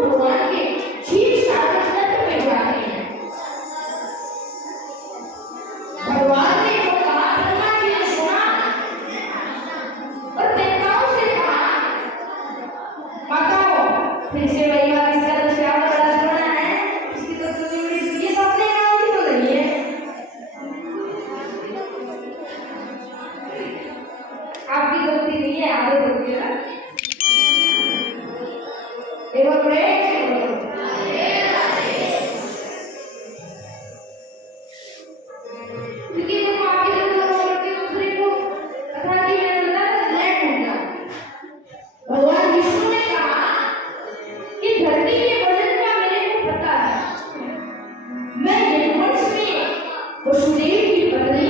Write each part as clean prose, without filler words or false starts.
भगवान के क्षीर सागर तत्व में जाते हैं। भगवान ने जो कहा ब्रह्मा जी ने सुना और देवताओं से कहा माताओं फिर से वही बात, इसका तो श्राप बड़ा सुना है, इसकी तो सुनी ये तो अपने गाँव की तो नहीं है, आपकी गलती नहीं है, आगे गलती है ना। एक बार क्योंकि वो आगे जो करते हैं दूसरे को अपराधी में होता है लैंड होता है। भगवान विष्णु ने कहा कि धरती के वजन का मेरे को पता है, मैं यमवंश में वसुदेव की पत्नी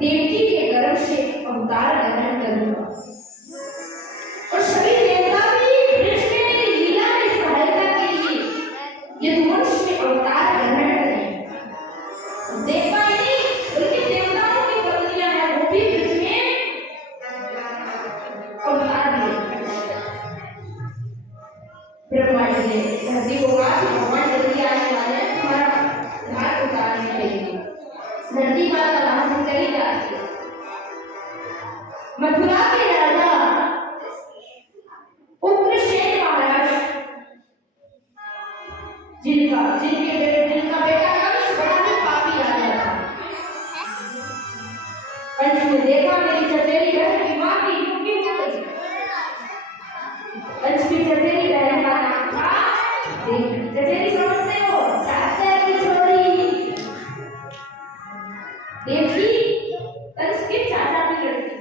देवकी के गर्भ से अवतार ग्रहण करूंगा और सभी देवता भी कृष्ण की लीला में सहायता के लिए यदुवंश में अवतार ग्रहण करेंगे। देव पाएंगे उनके देवताओं की पत्नियां हैं, वो भी कृष्ण में अवतार लेंगे। ब्रह्मा जी ने धरती को कहा कि भगवान जल्दी आने वाले हैं, तुम्हारा भार उतारने के लिए। धरती माता वहां से चली जाती है। मथुरा के राजा उग्रसेन महाराज जिनका बेटा कंस बड़ा ही पापी राजा था। कंस ने देखा मेरी चचेरी बहन की मां की क्यों हो गई। कंस की चचेरी बहन का नाम था चचेरी, समझते हो, चाचा की छोरी देवकी, कंस के चाचा की लड़की।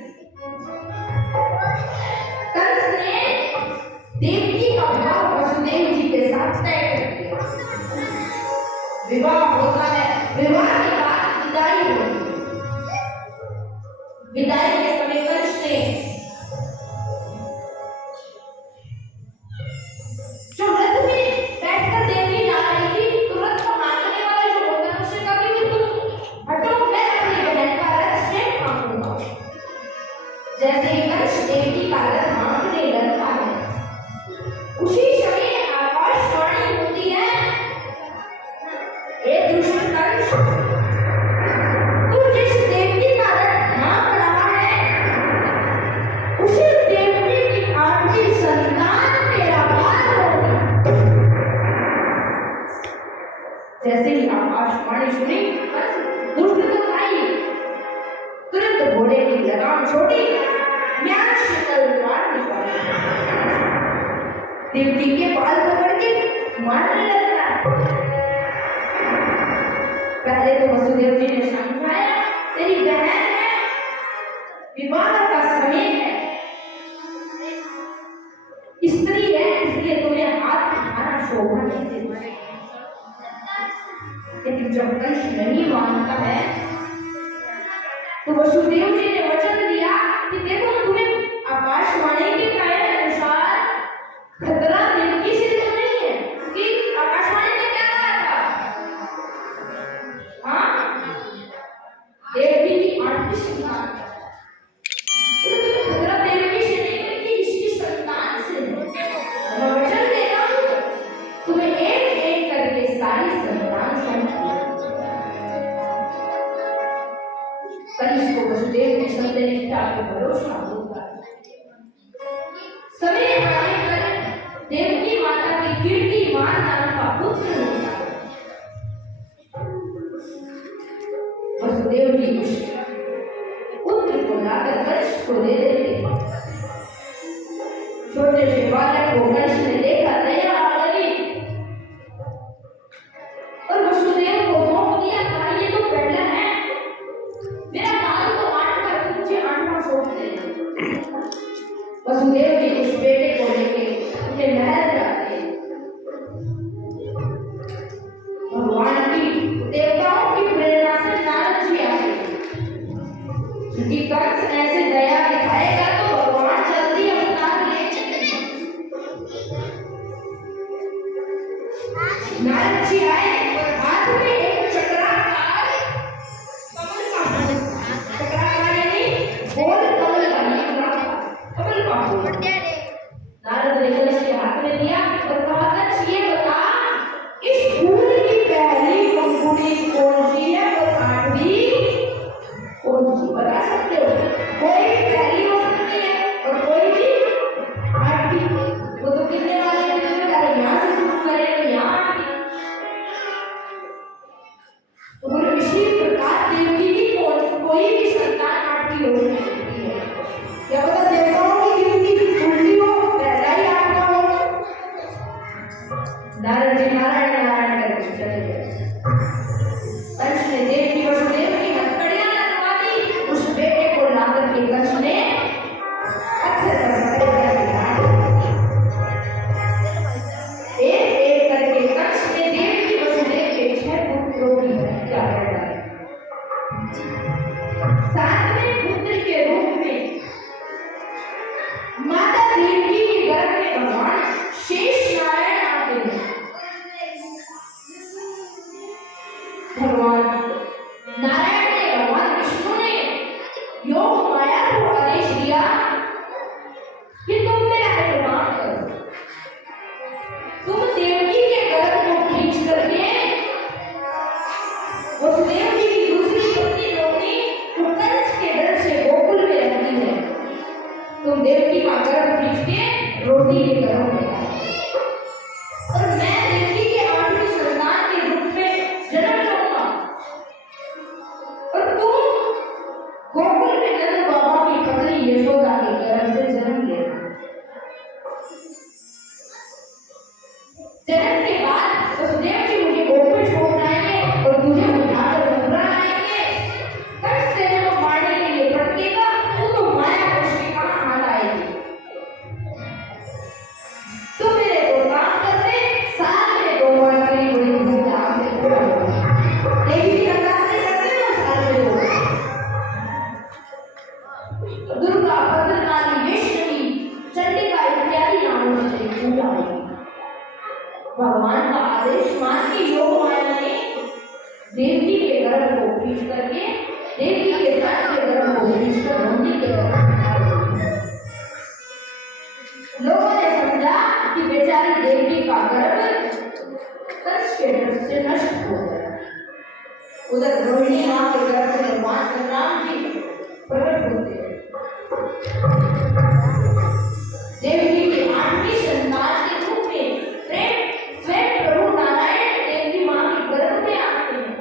कंस ने देवकी का विवाह वसुदेव जी के साथ तय कर दिया। विवाह होता है, विवाह के बाद विदाई होती है। विदाई के समय कंस ने जो रथ में बैठकर देवकी जा रही थी, तो रथ को हाँकने वाला जो होता है उससे कहा कि तुम हटो, मैं अपनी बहन का रथ स्वयं हाँकूंगा। जैसे ही कंस देवकी का रथ हाँकने लगता है, उसी समय आकाशवाणी होती है, हे दुष्ट कंस, तू जिस देवकी का रथ हाँक रहा है, उसी देवकी की आठवीं संतान तेरा भार होगी। जैसे ही आकाशवाणी सुनी, दुष्ट तो आई, तुरंत घोड़े की लगाम छोड़ी, म्यान से तलवार निकाली, देवकी के बाल पकड़ के मारने लगता है। पहले तो वसुदेव जी ने समझाया, तेरी बहन है, विवाह का समय है, स्त्री है, इसलिए तुम्हें हाथ उठाना शोभा नहीं देता। लेकिन जब कंस नहीं मानता है, तो वसुदेव जी ने वचन दिया कि देखो, तुम्हें आकाशवाणी के कहे अनुसार खतरा देवकी से तो नहीं है, कि आकाशवाणी ने क्या कहा था, हाँ, देवकी की आठवीं संतान, खतरा देवकी से नहीं है कि इसकी संतान से है। मैं वचन देता हूँ, तुम्हें एक एक करके सारी संतान संभालनी। कंस को वसुदेव की संतानिकता पर भरोसा होगा। समय आने पर देवकी माता की कीर्तिमान नाम का पुत्र होता है। वसुदेव जी उस पुत्र को लाकर कंस को दे देते। छोटे से बालक को कंस ने देखा, दया आ गई और वसुदेव को सौंप दिया, कहा ये तो पहला है, मेरा बाल तो आठ कर मुझे आठवां सौंप दे। वसुदेव जी उस बेटे को लेके अपने महल जाते। भगवान की देवताओं की प्रेरणा से नारद जी आए, क्योंकि कंस ऐसे दया दिखाएगा तो भगवान जल्दी अवतार ले चले। नारद जी आए और हाथ में एक चक्राकार कमल का फूल, चक्राकार यानी गोल कमल का, कमल का फूल माता देवकी के गर्भ में भगवान शेष नारायण आते हैं। भगवान नारायण ने भगवान विष्णु ने योग माया को आदेश दिया कि तुम मेरा निर्माण करो। तुम देवकी के गर्भ को खींच करके उस देवकी की दूसरी पत्नी रोहिणी को कंस के डर से गोकुल में रखती है। तुम देवकी का गर्भ खींच के रोहिणी के गर्भ में डालो और मैं देवकी के आठवीं संतान के रूप में जन्म लूंगा और तुम गोकुल में नंद बाबा की पत्नी यशोदा के गर्भ से जन्म लेना। जन्म के बाद वसुदेव जी मुझे गोकुल छोड़ आएंगे और तुझे उठाकर मथुरा लाएंगे। कंस तेरे को मारने के लिए भटकेगा तो माया उसके कहां हाथ आएगी। तो मेरे को काम करते साल में 2 बार तेरी बड़ी धूमधाम से पूरा होगा। देवी की नवरात्रि करते ना साल में 2 बार। दुर्गा, भद्रकाली, वैष्णवी, चंडिका इत्यादि नामों से पूजा होगी। भगवान का आदेश मान के योग माया ने देवकी के गर्भ को खींच करके देवकी के साथ के गर्भ को खींचकर नंदी के गर्भ में डाल दिया। लोगों ने समझा कि बेचारी देवकी का गर्भ कंस के डर से नष्ट हो गया। उधर रोहिणी मां के गर्भ से भगवान राम जी प्रकट होते हैं। देवकी के 8वीं संतान के रूप में स्वयं प्रभु नारायण देवकी मां के गर्भ में आते हैं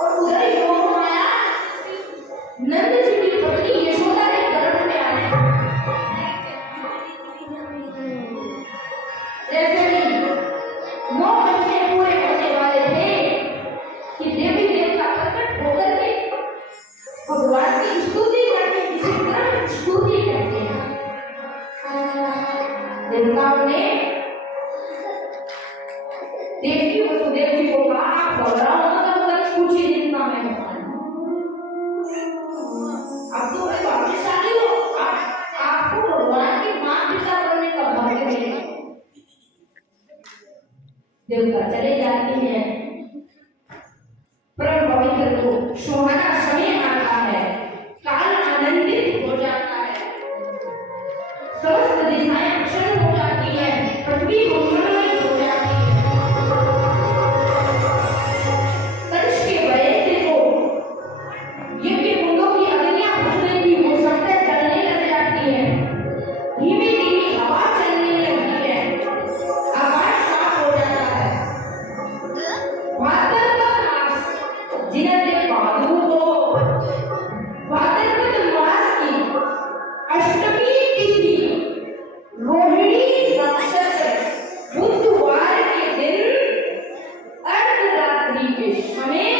और उधर योग माया नंद जी की पत्नी यशोदा के गर्भ में आते हैं। जैसे ही 9 महीने पूरे होने वाले थे कि देवी देवता प्रकट होकर के भगवान की स्तुति करते, इसी तरह स्तुति करते हैं। देवताओं ने देवकी वसुदेव जी को कहा, आप घबराओ मत, कुछ ही दिन का मैं भगवान हूं। अब तो मैं भाग्यशाली हो, आपको भगवान की मां पिता बनने का भाग्य मिलेगा। देवता चले जाते हैं। परम पवित्र को सुहाना समय आता है, काल आनंदित हो जाता है, समस्त दिशाएं प्रसन्न हो जाती है, पृथ्वी मंगलमय हो जाती है। कंस के भय से तो यज्ञ कुंडों की अग्नियां बुझ गई थी, वो सबसे जलने लग जाती है। धीमी धीमी हवा चलने लगती है, आकाश साफ हो जाता है। भाद्रपद मास जिन्हें भादु को भाद्रपद मास की अष्टमी तिथि रोहिणी नक्षत्र बुधवार के दिन अर्धरात्रि के समय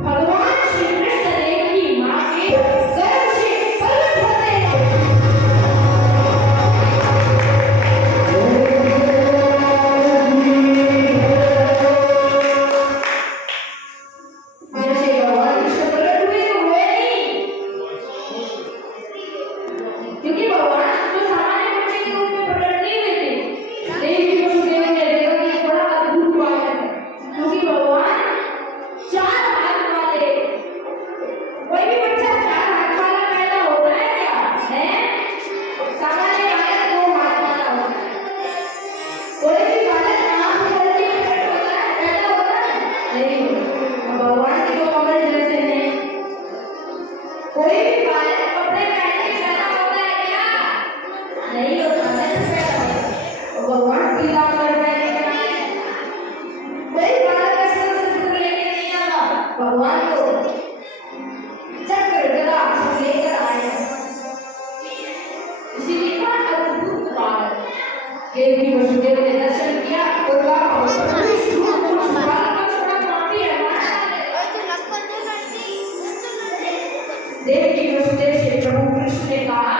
भगवान श्री कृष्ण देव की मां के गर्भ से प्रकट होते हैं। जैसे भगवान कृष्ण प्रकट हुए तो हुए नहीं, क्योंकि भगवान तो सामान्य बच्चे के रूप में प्रकट नहीं हुए थे। देवी वसुदेव ने देखा कि बड़ा अद्भुत बात है, क्योंकि भगवान 4 हाथ वाले, कोई भी बच्चा 4 हाथ वाला पैदा होता है क्या? है सामान्य बालक 2 हाथ वाला होता है। कोई भी बालक आंख खोल के प्रकट होता है, पैदा होता है नहीं। भगवान के 2 कमर जैसे हैं। कोई भी बालक कपड़े पहन के पैदा होता है क्या? नहीं होता है, पैदा होता है। भगवान पीला कपड़ा पहनेगा। कोई बालक ऐसा सूत्र लेके नहीं आता, भगवान तो चक्र गदा सब लेकर आए। इसीलिए कहा अद्भुत बालक। देवी वसुदेव ने दर्शन किया और कहा देवी वसुदेव से प्रभु कृष्ण ने कहा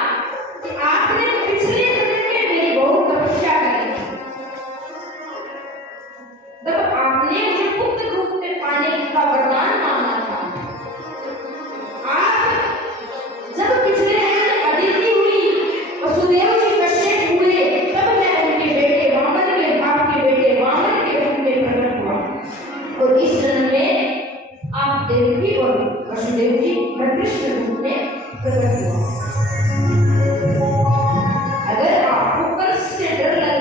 कि आपने पिछले जन्म में मेरी बहुत तपस्या करी, तब आपने मुझे पुत्र रूप में पाने का वरदान मांगा था। आप जब पिछले जन्म में अदिति हुई, वसुदेव की और वसुदेव जी कृष्ण रूप में प्रकट हुआ।